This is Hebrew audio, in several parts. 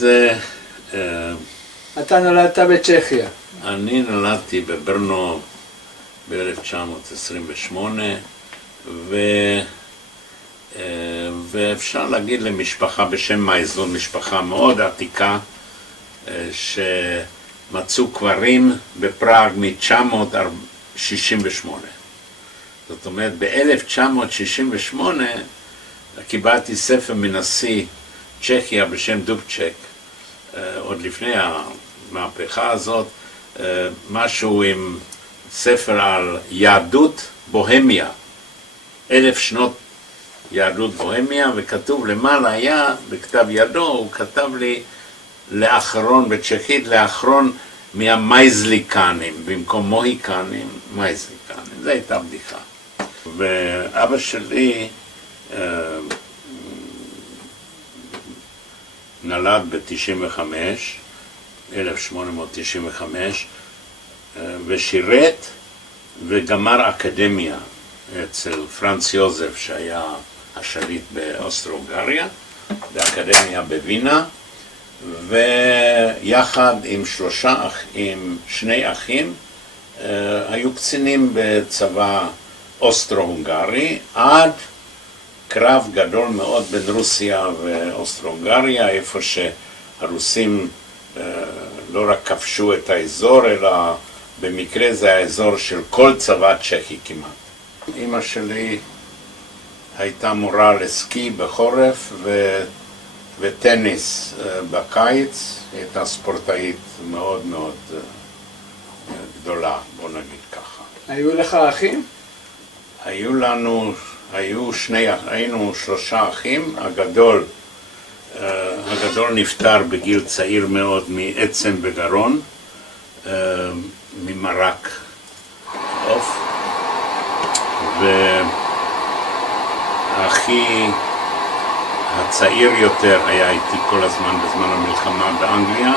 אז אתה נולדת בצ'כיה. אני נולדתי בברנו ב-1928, ואפשר להגיד למשפחה בשם מייזלון, משפחה מאוד עתיקה, שמצאו קברים בפראג מ-968. זאת אומרת, ב-1968 קיבלתי ספר מנשיא צ'כיה בשם דובצ'ק, עוד לפני המהפכה הזאת, משהו עם ספר על יהדות בוהמיה, 1000 שנות יהדות בוהמיה, וכתוב למעלה היה, בכתב ידו, הוא כתב לי לאחרון, בצ'כית, לאחרון מהמייזליקנים, במקום מוהיקנים, מייזליקנים. זו הייתה בדיחה. ואבא שלי נולד ב-95, 1895, ושירת וגמר אקדמיה אצל פרנץ יוזף, שהיה השליט באוסטרו-הונגריה, באקדמיה בווינה, ויחד עם שני אחים היו קצינים בצבא אוסטרו-הונגרי עד קרב גדול מאוד בין רוסיה ואוסטרו-הונגריה, איפה שהרוסים לא רק כבשו את האזור, אלא במקרה זה האזור של כל צבא צ'כי כמעט. אמא שלי הייתה מורה לסקי בחורף וטניס בקיץ. היא הייתה ספורטאית מאוד מאוד גדולה, בוא נגיד ככה. היו לך אחים? היינו 3 אחים. הגדול נפטר בגיל צעיר מאוד מעצם בגרון, ממרק עוף, והאחי הצעיר יותר היה איתי כל הזמן בזמן המלחמה באנגליה.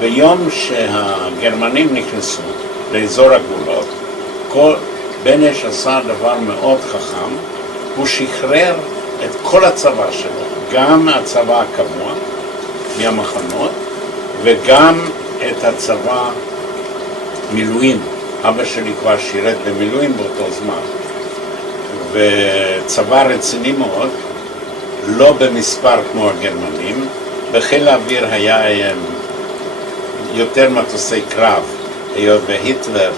ביום שהגרמנים נכנסו לאזור הגבולות, בנש עשה דבר מאוד חכם, הוא שחרר את כל הצבא שלו, גם הצבא הקבוע מהמחנות וגם את הצבא מילואים. אבא שלי כבר שירת במילואים באותו זמן, וצבא רציני מאוד, לא במספר כמו הגרמנים. בחיל האוויר היה יותר מטוסי קרב, היות והיטלר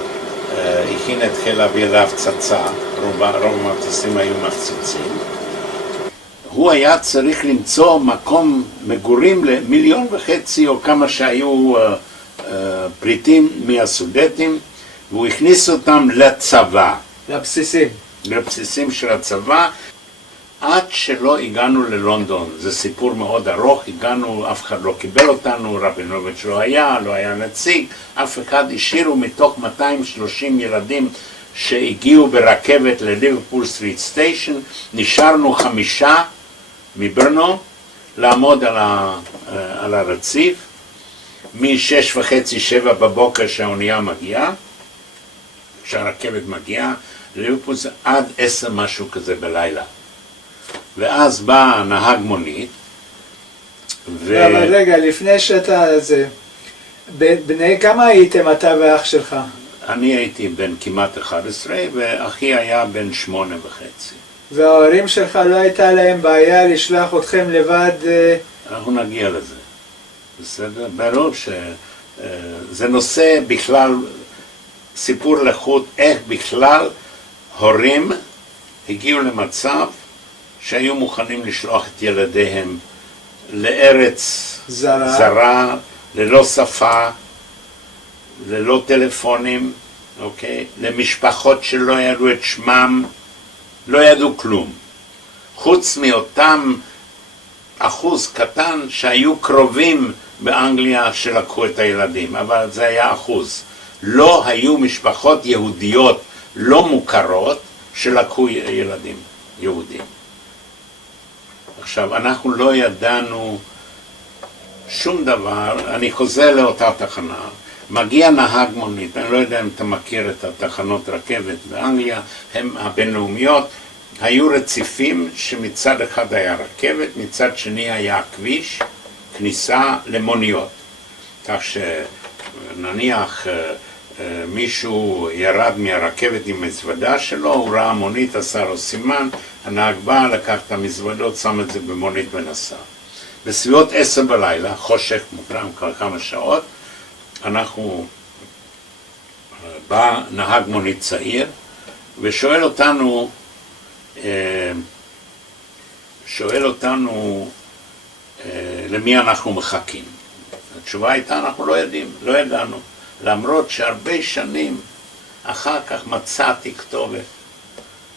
הכין את חיל האוויר להפצצה, רוב המטוסים היו מפציצים. הוא היה צריך למצוא מקום מגורים ל1.5 מיליון או כמה שהיו פליטים מהסודטים, והוא הכניס אותם לצבא. לבסיסים של הצבא, עד שלא הגענו ללונדון. זה סיפור מאוד ארוך, הגענו, אף אחד לא קיבל אותנו, רבינוביץ' לא היה נציג, אף אחד. השאירו מתוך 230 ילדים שהגיעו ברכבת לליברפול סטריט סטיישן, נשארנו 5 מברנו לעמוד על הרציף, מ-6:30-7 בבוקר שהאונייה מגיעה, שהרכבת מגיעה, לליברפול עד 10 משהו כזה בלילה. ואז בא נהג מונית, אבל רגע, לפני שאתה... בני כמה הייתם אתה ואח שלך? אני הייתי בן כמעט 11, ואחי היה בן 8.5. וההורים שלך לא הייתה להם בעיה לשלוח אתכם לבד? אנחנו נגיע לזה. בסדר? ברור שזה נושא בכלל, סיפור לחוד, איך בכלל הורים הגיעו למצב שהיו מוכנים לשלוח את ילדיהם לארץ זרה, ללא שפה, ללא טלפונים, אוקיי? למשפחות שלא ידעו את שמם, לא ידעו כלום. חוץ מאותם אחוז קטן שהיו קרובים באנגליה שלקחו את הילדים, אבל זה היה אחוז. לא היו משפחות יהודיות לא מוכרות שלקחו ילדים יהודים. עכשיו, אנחנו לא ידענו שום דבר. אני חוזר לאותה תחנה, מגיע נהג מונית, אני לא יודע אם אתה מכיר את התחנות רכבת באנגליה, הן הבינלאומיות, היו רציפים שמצד אחד היה רכבת, מצד שני היה כביש, כניסה למוניות. כך שנניח מישהו ירד מהרכבת עם מזוודה שלו, הוא ראה מונית, עשה לו סימן, הנהג בא, לקח את המזוודות, שם את זה במונית ונסע. בסביבות 10 בלילה, חושך מוקדם כבר כמה שעות, בא נהג מונית צעיר ושואל אותנו למי אנחנו מחכים. התשובה הייתה, אנחנו לא יודעים, לא ידענו, למרות שהרבה שנים אחר כך מצאתי כתובת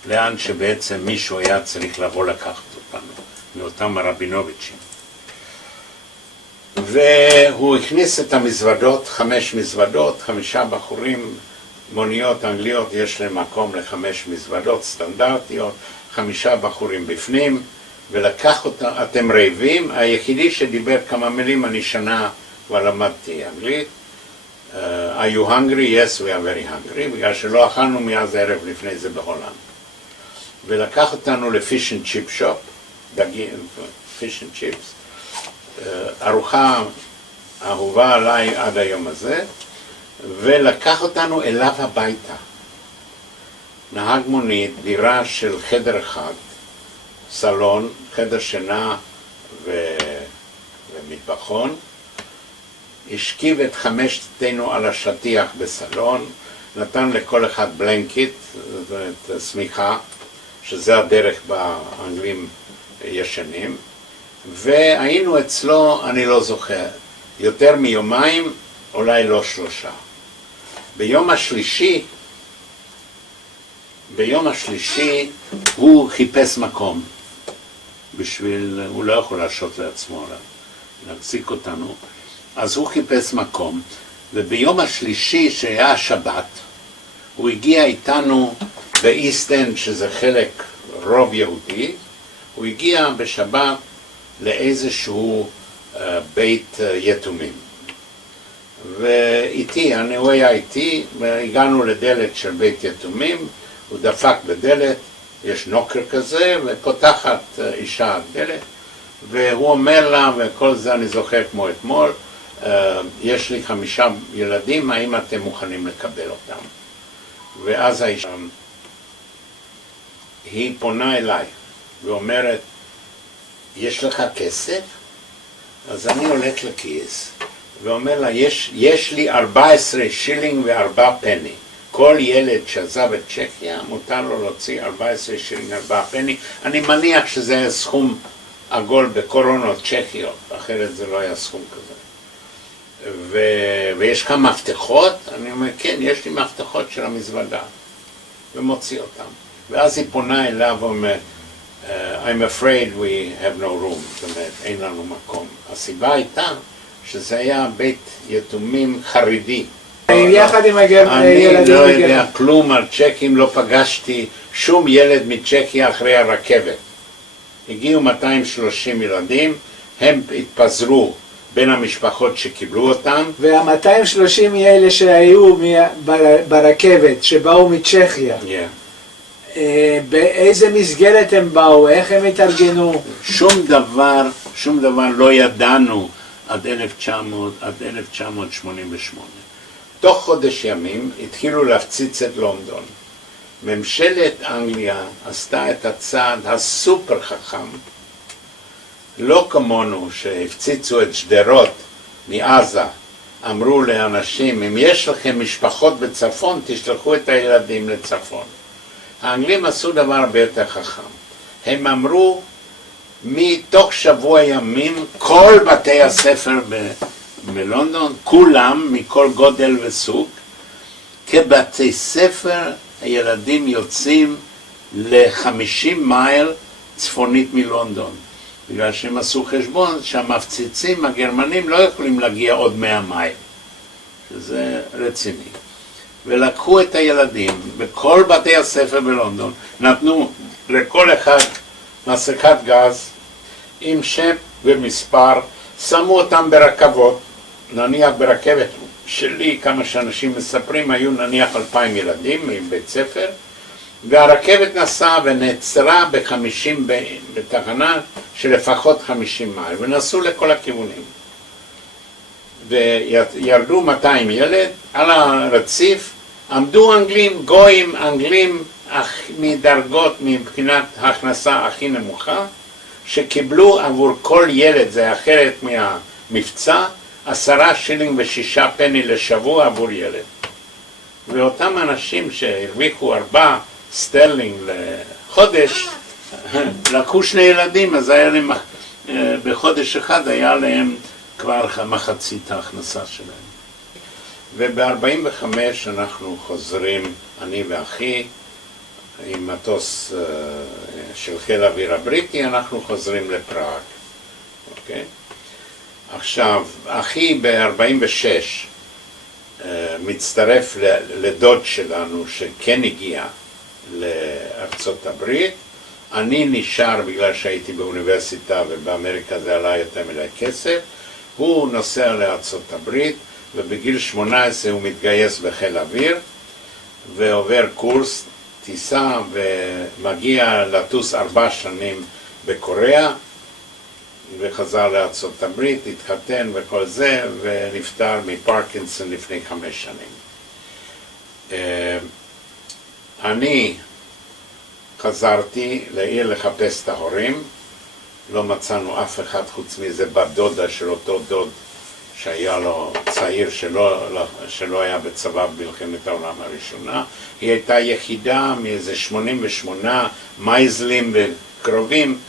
לאן שבעצם מישהו היה צריך לבוא לקחת אותנו, מאותם הרבינוביצ'ים. והוא הכניס את המזוודות, 5 מזוודות, 5 בחורים, מוניות אנגליות, יש להם מקום ל5 מזוודות סטנדרטיות, 5 בחורים בפנים, ולקח אותם, אתם רעבים, היחידי שדיבר כמה מילים, אני שנה כבר למדתי אנגלית, are you hungry? Yes, we are very hungry, בגלל שלא אכלנו מאז הערב לפני זה בהולנד. ולקח אותנו לפיש אנד צ'יפ שופ, פיש אנד צ'יפס, ארוחה אהובה עליי עד היום הזה, ולקח אותנו אליו הביתה. נהג מונית, דירה של חדר אחד, סלון, חדר שינה ומטבחון, השכיב את 5 על השטיח בסלון, נתן לכל אחד בלנקיט, זאת סמיכה, שזה הדרך באנגלים ישנים, והיינו אצלו, אני לא זוכר, יותר מיומיים, אולי לא 3. ביום השלישי הוא חיפש מקום, הוא לא יכול להרשות לעצמו להחזיק אותנו, אז הוא חיפש מקום, וביום השלישי שהיה השבת, הוא הגיע איתנו באיסט-אנד, שזה חלק רוב יהודי, הוא הגיע בשבת לאיזשהו בית יתומים. ואיתי, הוא היה איתי, והגענו לדלת של בית יתומים, הוא דפק בדלת, יש נוקר כזה, ופותחת אישה דלת, והוא אומר לה, וכל זה אני זוכר כמו אתמול, יש לי 5 ילדים, האם אתם מוכנים לקבל אותם? ואז האישה, היא פונה אליי, ואומרת, יש לך כסף? אז אני הולך לכיס, ואומר לה, יש לי 14 שילינג ו4 פני. כל ילד שעזב את צ'כיה, מותר לו להוציא 14 שילינג ו4 פני. אני מניח שזה היה סכום עגול בקורונות צ'כיות, אחרת זה לא היה סכום כזה. ויש כמה מפתחות? אני אומר, כן, יש לי מפתחות של המזוודה, ומוציא אותם. ואז היא פונה אליו ואומרת, I'm afraid we have no room, זאת אומרת, אין לנו מקום. הסיבה הייתה שזה היה בית יתומים חרדי. יחד עם ילדים. אני לא יודע כלום על צ'קים, לא פגשתי שום ילד מצ'קיה אחרי הרכבת. הגיעו 230 ילדים, הם התפזרו בין המשפחות שקיבלו אותם. וה-230 האלה שהיו ברכבת, שבאו מצ'כיה. באיזה מסגרת הם באו, איך הם התארגנו? שום דבר לא ידענו עד 1988. תוך חודש ימים התחילו להפציץ את לונדון. ממשלת אנגליה עשתה את הצעד הסופר חכם, לא כמונו שהפציצו את שדרות מעזה, אמרו לאנשים, אם יש לכם משפחות בצפון, תשלחו את הילדים לצפון. האנגלים עשו דבר הרבה יותר חכם. הם אמרו, מתוך שבוע ימים, כל בתי הספר בלונדון, כולם, מכל גודל וסוג, כבתי ספר, הילדים יוצאים ל50 מייל צפונית מלונדון. בגלל שהם עשו חשבון שהמפציצים הגרמנים לא יכולים להגיע עוד 100 מייל. שזה רציני. ולקחו את הילדים בכל בתי הספר בלונדון, נתנו לכל אחד מסכת גז עם שם ומספר, שמו אותם ברכבות, נניח ברכבת שלי, כמה שאנשים מספרים, היו נניח 2,000 ילדים מבית ספר, והרכבת נסעה ונעצרה בתחנה של לפחות 50 מייל, ונסעו לכל הכיוונים. וירדו 200 ילד על הרציף, עמדו אנגלים, גויים, אנגלים מדרגות מבחינת ההכנסה הכי נמוכה, שקיבלו עבור כל ילד, זה אחרת מהמבצע, 10 שילינג ו6 פני לשבוע עבור ילד. ואותם אנשים שהרוויחו 4 סטרלינג לחודש, לקחו 2 ילדים, אז היה להם, בחודש אחד היה להם כבר מחצית ההכנסה שלהם. וב-45 אנחנו חוזרים, אני ואחי, עם מטוס של חיל האוויר הבריטי, אנחנו חוזרים לפראג. אוקיי? עכשיו, אחי ב-46 מצטרף לדוד שלנו שכן הגיע לארצות הברית. אני נשאר בגלל שהייתי באוניברסיטה ובאמריקה זה עלה יותר מדי כסף. הוא נוסע לארצות הברית ובגיל 18 הוא מתגייס בחיל האוויר ועובר קורס טיסה ומגיע לטוס 4 שנים בקוריאה וחזר לארצות הברית, התחתן וכל זה ונפטר מפרקינסון לפני 5 שנים. אני חזרתי לעיר לחפש את ההורים, לא מצאנו אף אחד חוץ מזה בת דודה של אותו דוד שהיה לו צעיר שלא היה בצבא במלחמת העולם הראשונה. היא הייתה יחידה מאיזה 88 מייזלים וקרובים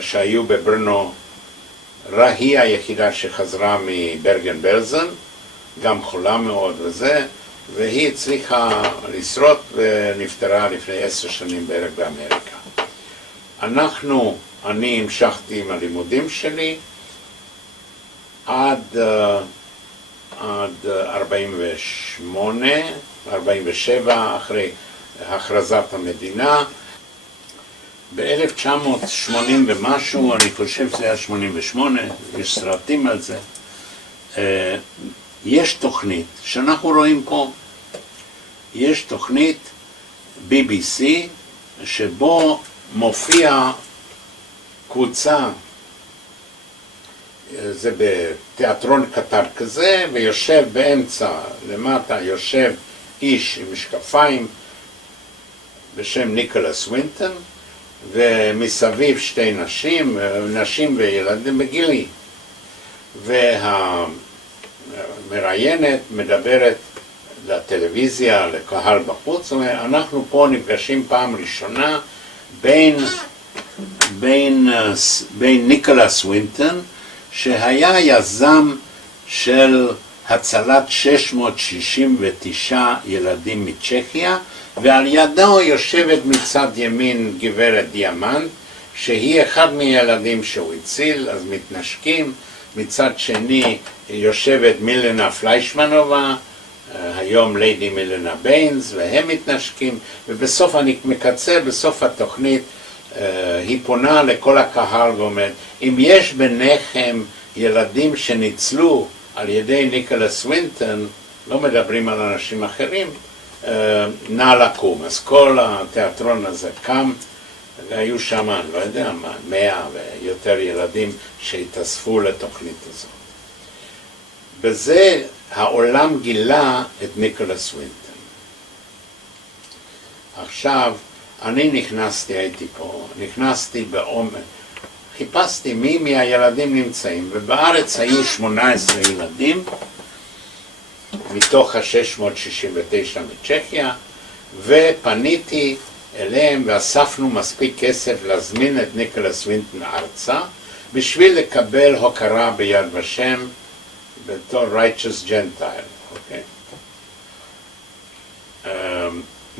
שהיו בברנו. היא היחידה שחזרה מברגן בלזן, גם חולה מאוד וזה, והיא הצליחה לשרוד ונפטרה לפני 10 שנים בערך באמריקה. אני המשכתי עם הלימודים שלי עד 48, 47, אחרי הכרזת המדינה. ב-1980 ומשהו, אני חושב שזה היה 88, יש סרטים על זה, יש תוכנית שאנחנו רואים פה, יש תוכנית BBC שבו מופיע קבוצה, זה בתיאטרון קטן כזה, ויושב באמצע, למטה יושב איש עם משקפיים בשם ניקולס ווינטון, ומסביב 2 נשים, נשים וילדים בגילי. והמראיינת מדברת לטלוויזיה, לקהל בחוץ, ואנחנו פה נפגשים פעם ראשונה בין ניקולס ווינטון, שהיה יזם של הצלת 669 ילדים מצ'כיה, ועל ידו יושבת מצד ימין גברת דיאמנט, שהיא אחד מהילדים שהוא הציל, אז מתנשקים. מצד שני יושבת מילנה פליישמנובה, היום ליידי מילנה ביינס, והם מתנשקים, ובסוף, אני מקצר, בסוף התוכנית, היא פונה לכל הקהל ואומרת, אם יש ביניכם ילדים שניצלו על ידי ניקולס ווינטון, לא מדברים על אנשים אחרים, נא לקום. אז כל התיאטרון הזה קם, והיו שם, אני לא יודע מה, 100 ויותר ילדים שהתאספו לתוכנית הזאת. בזה העולם גילה את ניקולס ווינטון. עכשיו, אני הייתי פה, נכנסתי בעומק, חיפשתי מי מהילדים נמצאים, ובארץ היו 18 ילדים, מתוך ה-669 מצ'כיה, ופניתי אליהם ואספנו מספיק כסף להזמין את ניקולס ווינטון ארצה, בשביל לקבל הוקרה ביד ושם בתור righteous gentile, אוקיי?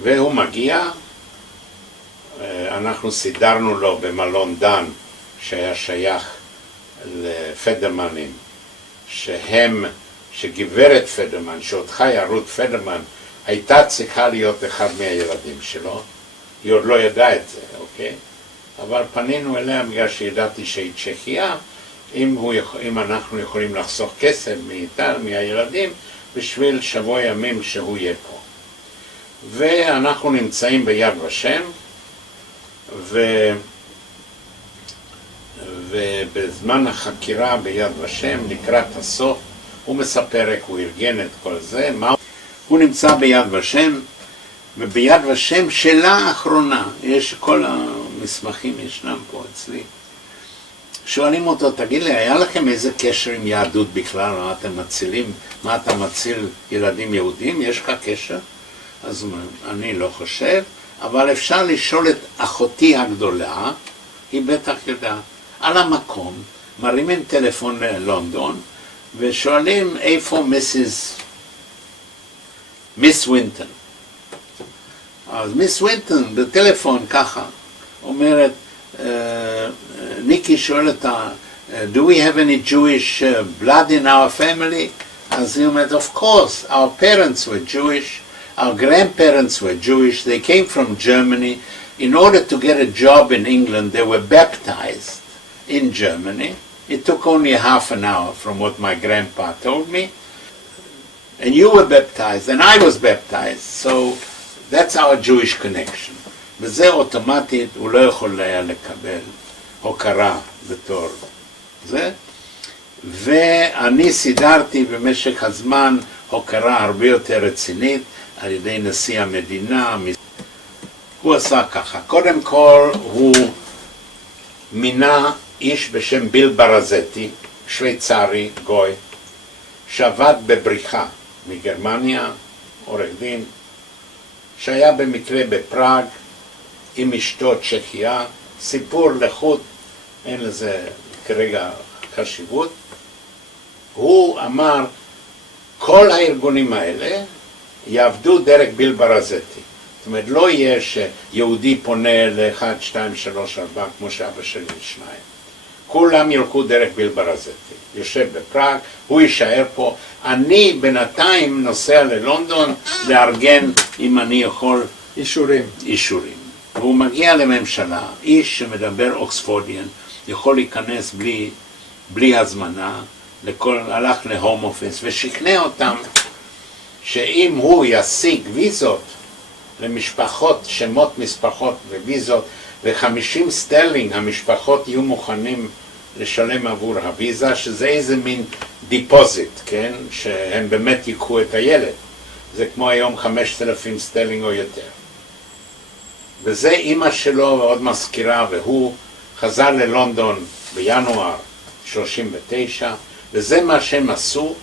והוא מגיע, אנחנו סידרנו לו במלון דן, שהיה שייך לפדרמנים, שגברת פדרמן, שעוד חיה, רות פדרמן, הייתה צריכה להיות אחד מהילדים שלו, היא עוד לא ידעה את זה, אוקיי? אבל פנינו אליה בגלל שידעתי שהיא צ'כיה, אם אנחנו יכולים לחסוך כסף מהילדים, בשביל שבוע ימים שהוא יהיה פה. ואנחנו נמצאים ביד ושם, ובזמן החקירה ביד ושם, לקראת הסוף, הוא מספר איך הוא ארגן את כל זה, הוא נמצא ביד ושם, וביד ושם שאלה האחרונה, יש כל המסמכים ישנם פה אצלי, שואלים אותו, תגיד לי, היה לכם איזה קשר עם יהדות בכלל, מה אתה מציל ילדים יהודים, יש לך קשר? אז הוא אומר, אני לא חושב, אבל אפשר לשאול את אחותי הגדולה, היא בטח יודעת, על המקום, מרימים טלפון ללונדון, ושואלים איפה מיס ווינטון. אז מיס ווינטון בטלפון ככה, אומרת, ניקי שואל אותה, do we have any Jewish blood in our family? אז היא אומרת, of course, our parents were Jewish, our grandparents were Jewish, they came from Germany. In order to get a job in England, they were baptized in Germany. It took only half an hour from what my grandpa told me. And you were baptized, and I was baptized, so that's our Jewish connection. וזה אוטומטית, הוא לא יכול היה לקבל הוקרה בתור זה. ואני סידרתי במשך הזמן הוקרה הרבה יותר רצינית על ידי נשיא המדינה. הוא עשה ככה, קודם כל הוא מינה איש בשם ביל ברזטי, שוויצרי, גוי, שעבד בבריחה מגרמניה, עורך דין, שהיה במקרה בפראג עם אשתו צ'כיה, סיפור לחוט, אין לזה כרגע חשיבות. הוא אמר, כל הארגונים האלה יעבדו דרך ביל ברזטי. זאת אומרת, לא יהיה שיהודי פונה ל-1, 2, 3, 4, כמו שאבא שלי שניים. כולם ילכו דרך ביל ברזטי. יושב בפראג, הוא יישאר פה. אני בינתיים נוסע ללונדון לארגן, אם אני יכול, אישורים. והוא מגיע לממשלה, איש שמדבר אוקספורדיאן, יכול להיכנס בלי הזמנה, הלך להום אופיס ושכנע אותם שאם הוא ישיג ויזות למשפחות, שמות משפחות וויזות, ו50 סטרלינג המשפחות יהיו מוכנים לשלם עבור הוויזה, שזה איזה מין דיפוזיט, כן? שהם באמת ייקחו את הילד. זה כמו היום 5,000 סטרלינג או יותר. וזה אימא שלו ועוד מזכירה, והוא חזר ללונדון בינואר 39, וזה מה שהם עשו,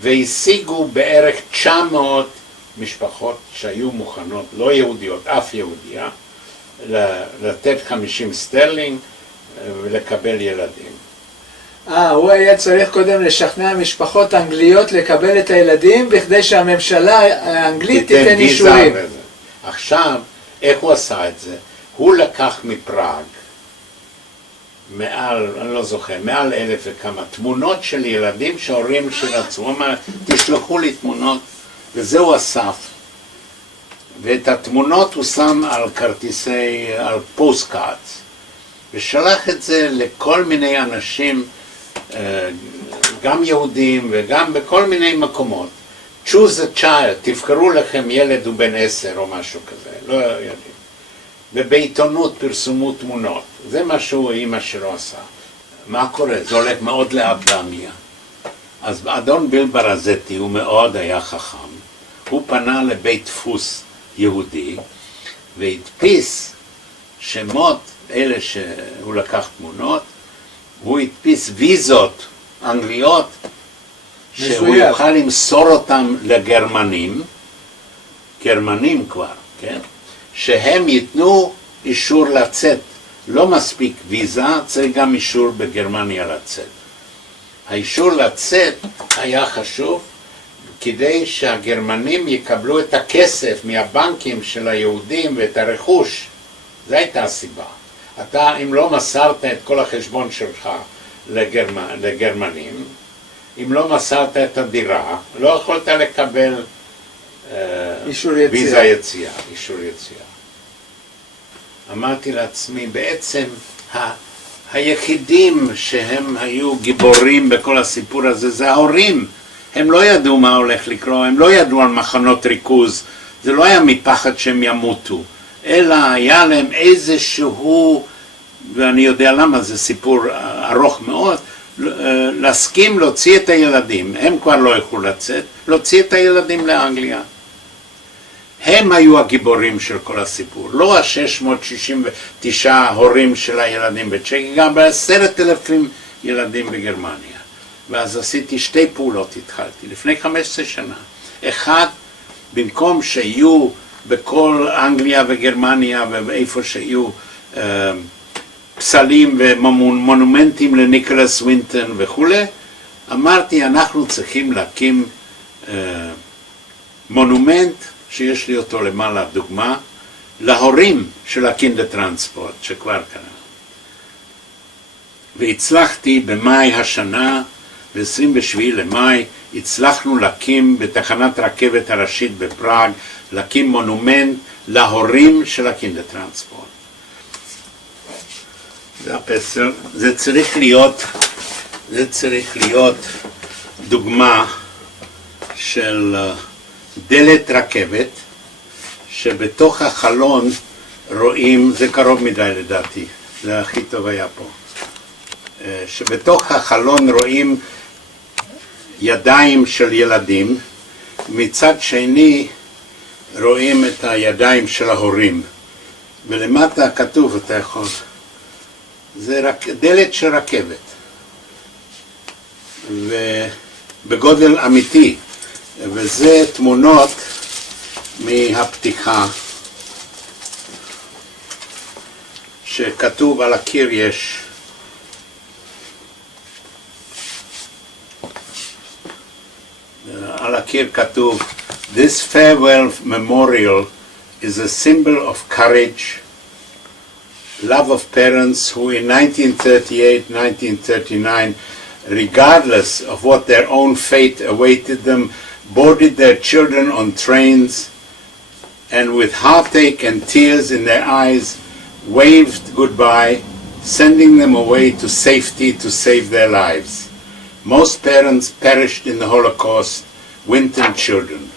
והשיגו בערך 900 משפחות שהיו מוכנות, לא יהודיות, אף יהודיה, לתת 50 סטרלינג ולקבל ילדים. הוא היה צריך קודם לשכנע משפחות אנגליות לקבל את הילדים, בכדי שהממשלה האנגלית תיתן אישורים. עכשיו, איך הוא עשה את זה? הוא לקח מפראג, אני לא זוכר, מעל 1,000 וכמה תמונות של ילדים שההורים שרצו, הוא אמר, תשלחו לי תמונות, וזה הוא אסף. ואת התמונות הוא שם על על פוסט-קארטס, ושלח את זה לכל מיני אנשים, גם יהודים וגם בכל מיני מקומות. choose a child, תבחרו לכם ילד הוא בן 10 או משהו כזה, לא יודעים. ובעיתונות פרסמו תמונות, זה מה שהוא אמא שלו עשה. מה קורה? זה הולך מאוד לאט באנגליה. אז אדון ביל ברזטי הוא מאוד היה חכם, הוא פנה לבית דפוס יהודי והדפיס שמות אלה שהוא לקח תמונות, הוא הדפיס ויזות אנגליות שהוא יוכל למסור אותם לגרמנים, גרמנים כבר, כן? שהם ייתנו אישור לצאת. לא מספיק ויזה, צריך גם אישור בגרמניה לצאת. האישור לצאת היה חשוב כדי שהגרמנים יקבלו את הכסף מהבנקים של היהודים ואת הרכוש. זו הייתה הסיבה. אתה, אם לא מסרת את כל החשבון שלך לגרמנים, אם לא מסרת את הדירה, לא יכולת לקבל ויזה יציאה, אישור יציאה. אמרתי לעצמי, בעצם היחידים שהם היו גיבורים בכל הסיפור הזה, זה ההורים. הם לא ידעו מה הולך לקרות, הם לא ידעו על מחנות ריכוז זה לא היה מפחד שהם ימותו, אלא היה להם איזשהו, ואני יודע למה, זה סיפור ארוך מאוד, להסכים להוציא את הילדים, הם כבר לא יכלו לצאת, להוציא את הילדים לאנגליה. הם היו הגיבורים של כל הסיפור, לא ה-669 הורים של הילדים בצ'כיה, גם ב10,000 ילדים בגרמניה. ואז עשיתי שתי פעולות, התחלתי, לפני 15 שנה. אחד, במקום שיהיו בכל אנגליה וגרמניה ואיפה שיהיו פסלים ומונומנטים לניקולס ווינטון וכו', אמרתי, אנחנו צריכים להקים מונומנט, שיש לי אותו למעלה דוגמה, להורים של הקינדרטרנספורט שכבר קרה. והצלחתי במאי השנה, ב-27 למאי, הצלחנו להקים בתחנת רכבת הראשית בפראג, להקים מונומנט להורים של הקינדרטרנספורט. זה הפסל, זה צריך להיות דוגמה של דלת רכבת, שבתוך החלון רואים, זה קרוב מדי לדעתי, זה הכי טוב היה פה, שבתוך החלון רואים ידיים של ילדים, מצד שני רואים את הידיים של ההורים, ולמטה כתוב, אתה יכול, זה דלת של רכבת, ובגודל אמיתי, וזה תמונות מהפתיחה, שכתוב על הקיר יש, על הקיר כתוב, This farewell memorial is a symbol of courage, love of parents who in 1938-1939, regardless of what their own fate awaited them, boarded their children on trains and with heartache and tears in their eyes waved goodbye, sending them away to safety to save their lives. Most parents perished in the Holocaust, Winton children.